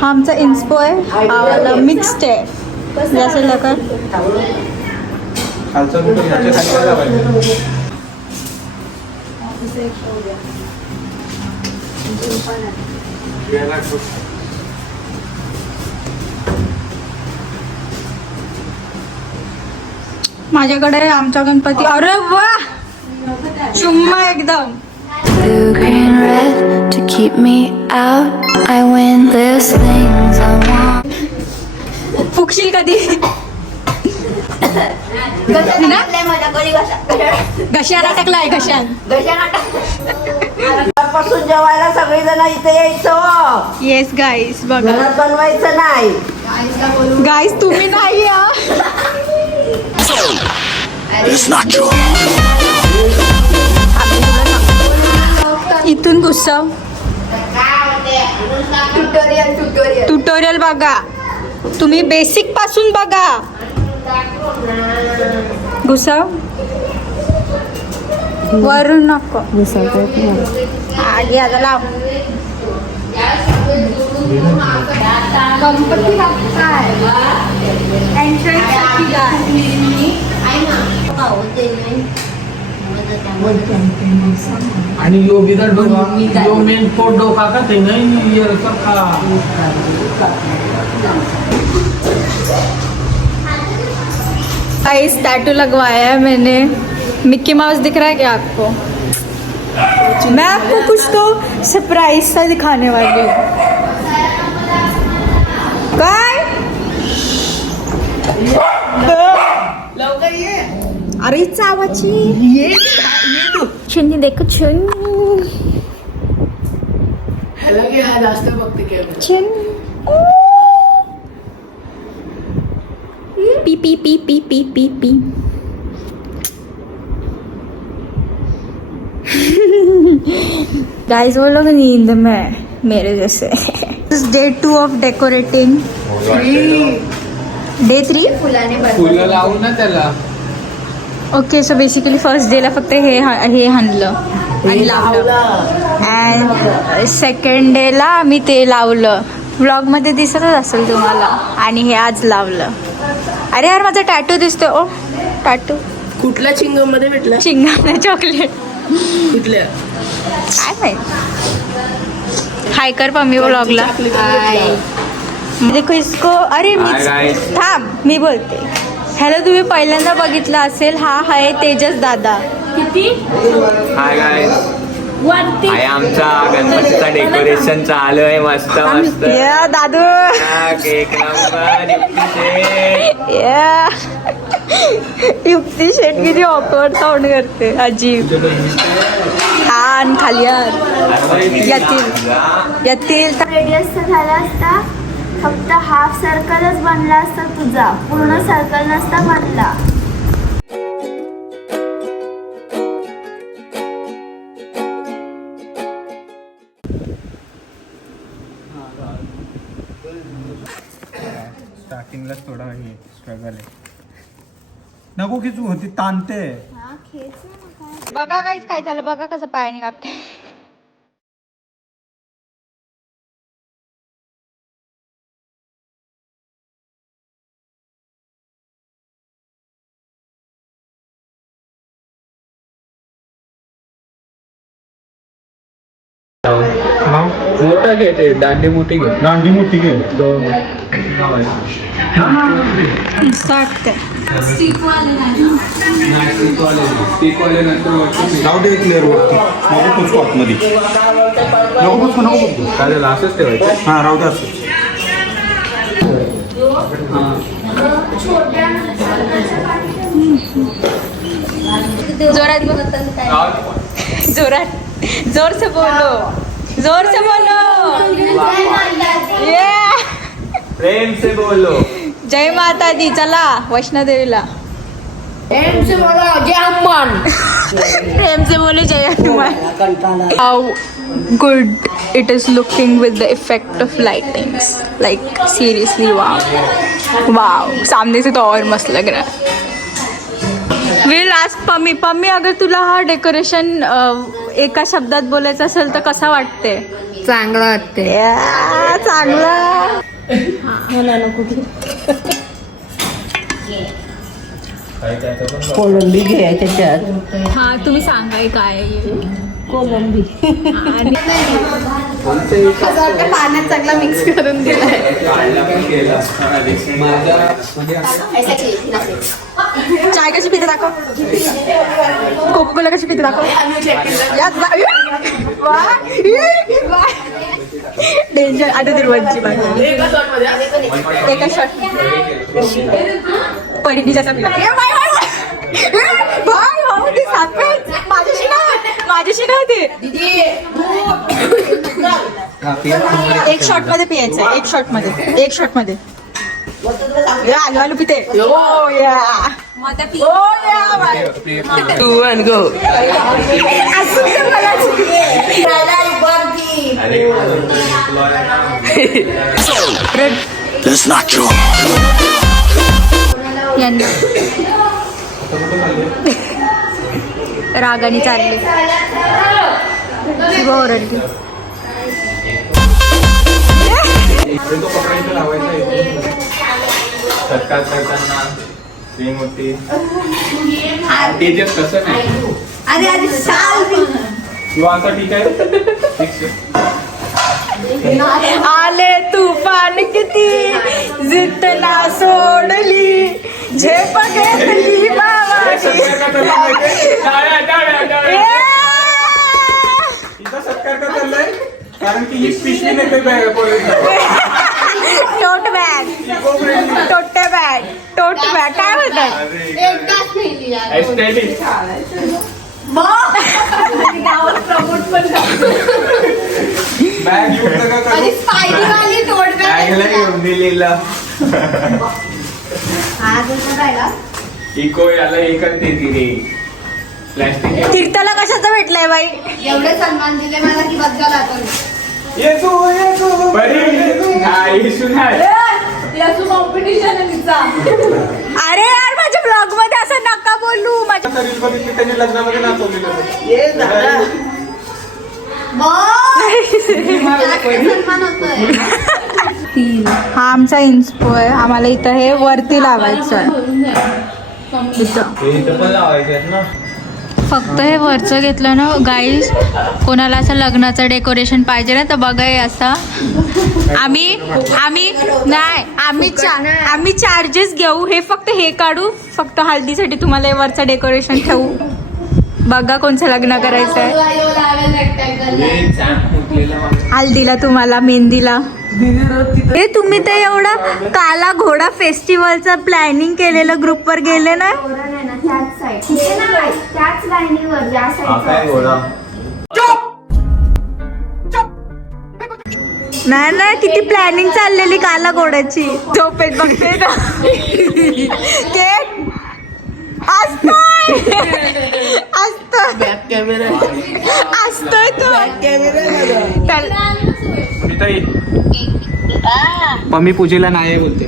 हा आमचा इन्स्पो आहे, हा वाला मिक्स्ड आहे. जसं लकर माझ्याकडे आमचा गणपती. अरे वा, चुम्मा एकदम. Blue, green, red to keep me out. I win. There's things I want. फुकशील कधी? घशाला टाकलाय घशात. पासून जेवायला सगळेजण इथे यायचं. येस गाईस, बघा घरात बनवायचं नाही. गाईस तुम्ही नाही या. इथून गुस्सा ट्युटोरियल बघा तुम्ही, बेसिक पासून बघा. घुसाव वरून नको आगे आता लाव. गणपती बाप्पा आणि यो बिदर यो मेन पोट डोका का ते नहीं ये का इस टैटू लगवाया है मैंने. मिक्की माउस दिख रहा है क्या आपको? मैं आपको कुछ तो सरप्राइज सा दिखाने वाली हूँ. काय? अरे चावाची ये चिन्नी देखो चिन्नी चिन्नी P P P P P P P. Guys वो लोग नींद में मेरे जैसे. Day 2 of decorating. डे 3 फुलं लावून ना त्याला. ओके, सो बेसिकली फर्स्ट डेला फक्त हे हाणलं आणि लावलं, अँड सेकंड डेला आम्ही ते लावलं. व्लॉगमध्ये दिसतच असेल तुम्हाला. आणि हे आज लावलं. अरे यार माझा टॅटू दिसतोय. ओ टॅटू कुठल्या चिंगम मध्ये भेटला? चिंगाम चॉकलेट कुठल्या? काय माहित. हाय कर पम्मी व्लॉगला. देखो इसको. अरे मी थांब मी बोलते. हॅलो, तुम्ही पहिल्यांदा बघितलं असेल. हा आहे तेजस दादा. हाय गाईस, हाय आमचा गणपतीचा डेकोरेशन चालू आहे. मस्त मस्त या दादू. केक नंबर युक्ती शेट किती ऑकवर्ड साऊंड करते. अजीब. आण खाली येतील. रेडियस झाला असता, फक्त हाफ सर्कलच बनला असता तुझा, पूर्ण सर्कल नसता बनला. स्टार्टिंगलाच थोडा हे स्ट्रगल आहे. नको की तू होती ताणते. बघा काहीच काय झालं. बघा कसं पायाने कापते. मोठा घे, दांडी मोठी घे. दांडी मोठी घे. जाऊ दे क्लिअर वरती. नको पुसू आतमध्ये. नको पुसू चालेल, असंच ठेवायचं. हां राहू दे असं. जोरात जोरात जोर से बोलो. जोर से बोलो. प्रेम से बोलो. जय माता दी. चला वैष्णोदेवीला. प्रेम से बोलो जय हनुमान. प्रेम से बोलो जय Hanuman. How good it is looking with the effect of lightings. Like seriously, wow. Wow. सामने से तो और मस्त लग रहा है. विल आस्क पम्मी अगर तुला हा डेकोरेशन एका शब्दात बोलायचं असेल तर कसा वाटते? चांगलं वाटते. चांगलं. कोलंबी घे त्याच्यात. हा तुम्ही सांगाय काय आहे. कोलंबी. आणि पाण्यात चांगला मिक्स करून दिलाय. चाय कशी पिते दाखव. कोको कोला कशी पिते दाखव. डेंजर. आता दुर्वांची बाजू एका शॉट पडी जाता पिला. माझ्याशी नव्हते. एक शॉट मध्ये पियायचं. एक शॉट मध्ये आलू आलू पिते. Two and go. यांना रागाने चालले. शिवा ओरडली. सत्कार करताना श्रीमूर्ती तेजस तसं नाही किंवा असं ठीक आहे. आले तुफान किती जितना सोडली झेप घेतली बाबाची. तिचा सत्कार का चाललाय कारण की ही पिशवी नाही बॅग टोट बॅग काय म्हणतात. बॅग घेऊन नका करू. बॅगला घेऊन दिलेला इको याला हे करते ती रे प्लॅस्टिक. तीर्थाला कशाचं भेटलंय बाई. एवढे सन्मान दिले मला की बदला लागतो. अरे यार माझ्या ब्लॉग मध्ये असं नका बोलू. माझ्या त्याच्या लग्नामध्ये नाचवलेलं. सन्मान होतोय. हा आमचा इन्स्पो आहे. आम्हाला इथं हे वरती लावायचं आहे. इथं पण लावायचं ना. फक्त हे वरचं घेतलं ना गाईज. कोणाला असं लग्नाचं डेकोरेशन पाहिजे ना तर बघा हे असं. आम्ही चार्जेस घेऊ. हे फक्त हे काढू. फक्त हळदीसाठी तुम्हाला हे वरचं डेकोरेशन ठेवू. बघा कोणचं लग्न करायचं आहे. हल्दीला तुम्हाला मेहंदीला. हे तुम्ही ते एवढा काला घोडा फेस्टिवलचं प्लॅनिंग केलेलं ग्रुपवर गेले ना. त्याच साईड तिथे नाही, त्याच लाईनीवर ज्या साईड. नाही किती प्लॅनिंग चाललेली काला घोड्याची. झोपेत बघते ना. केक असतोय तो. मम्मी पूजेला नाही बोलते.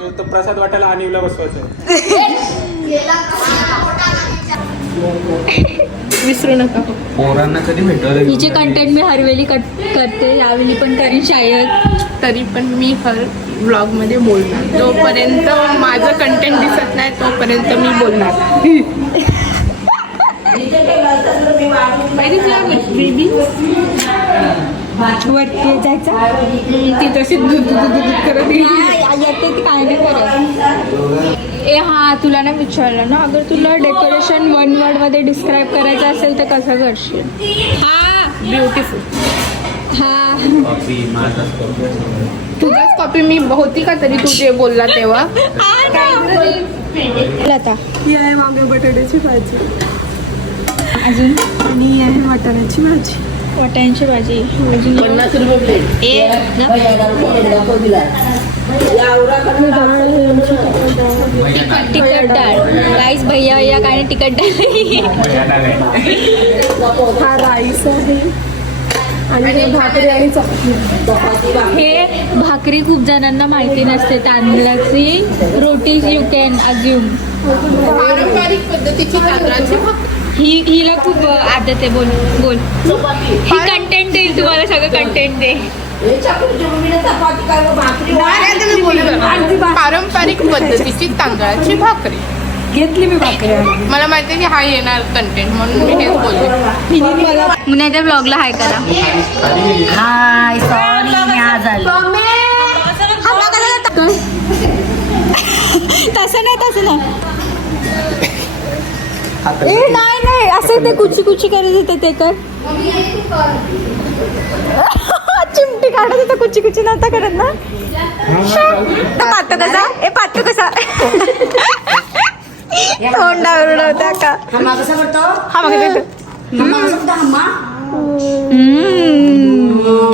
तो प्रसाद वाटायला आणीवला बसवायचं. विसरू नका. पोरांना कधी भेटवलं. हिचे कंटेंट मी हरवेळी करते. यावेळी पण करीन शायद. तरी पण मी हर ब्लॉगमध्ये बोलणार. जोपर्यंत माझं कंटेंट दिसत नाही तोपर्यंत मी बोलणार. बेबी वरती जायचं. ती तशी दूध करत येते ती काय नाही करत. हा तुला ना विचारलं ना. अगर तुला डेकोरेशन 1 word मध्ये डिस्क्राईब करायचं असेल तर कसं करशील. ब्युटिफुल. तुझाच कॉपी मी होती का तरी तू जे बोलला तेव्हा. आता ही आहे वांगे बटाट्याची भाजी अजून आणि ही आहे वाटाण्याची भाजी. वाटाण्यांची भाजी. 50 रुपये तिखट डाळ. गाईस भैया काय तिखट डाळ. हा राईस आहे आणि भाकरी आणि चपाती. हे भाकरी खूप जणांना माहिती नसते. तांदळाची रोटी यू कॅन अज्युम. पारंपरिक पद्धतीची तांदळाची भाकरी. हिला खूप आदत आहे. बोल ही कंटेंट देईल तुम्हाला, सगळं कंटेंट दे. हे चक्रीची मम्मीने चपाती काय गं, भाकरी पारंपरिक पद्धतीची तांदळाची भाकरी घेतली मी भाकरी. मला माहिती की हा येणार कंटेंट म्हणून मी हेच बोलते. मुन्याच्या ब्लॉगला हाय करा. हाय सॉरी मी आज आली. तसं नाही. ए नाही असं ते कुची कुची करत होते ते कर. चिमटी काढत होता, कुची कुची नव्हता करत ना. पाहतो कसा तोंडावर होता का. हम्मा कसा करतो? हा मग हम्मा कसा करतो हम्मा?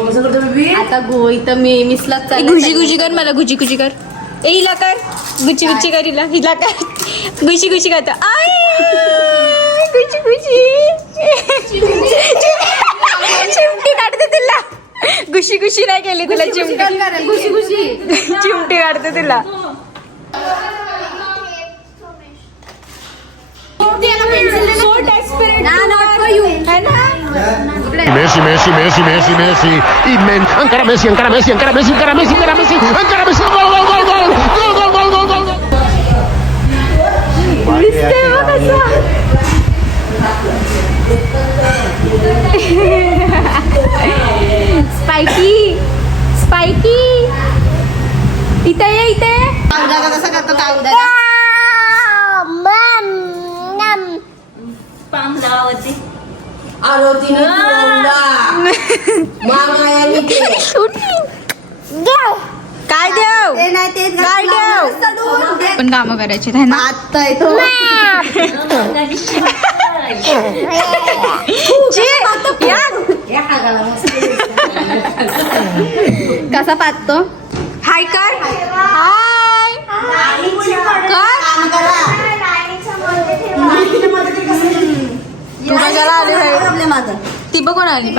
कसं करतो बेबी? आता गो इथं मी मिसलाच चालले. गुची गुची कर, मला गुची गुची कर. ए हिला कर, गुची गुची कर, हिला कर. गुची गुची करतो. गुची गुची चिमटी काढते तुला. गुशी गुशी नाही केली तुला, चिमटी खुशी खुशी चिमटी काढते तुला. Messi, Messi, Messi, Messi, Messi, encara Messi, encara Messi, encara Messi, encara Messi, encara Messi, encara Messi, gol, gol, gol, gol, gol, gol, gol, gol, gol, gol. दिसतंय बघ कसं. स्पाइकी इथे ये. कसा करतो कावदा आरोतीने पुरवला. मामायाने केलं. काय देव काय देव पण कामं करायची आहे ना. आता येतो कसा पाहतो. हाय कर, हाय कर. तू कशाला आली बाहेर? ती बघून आली.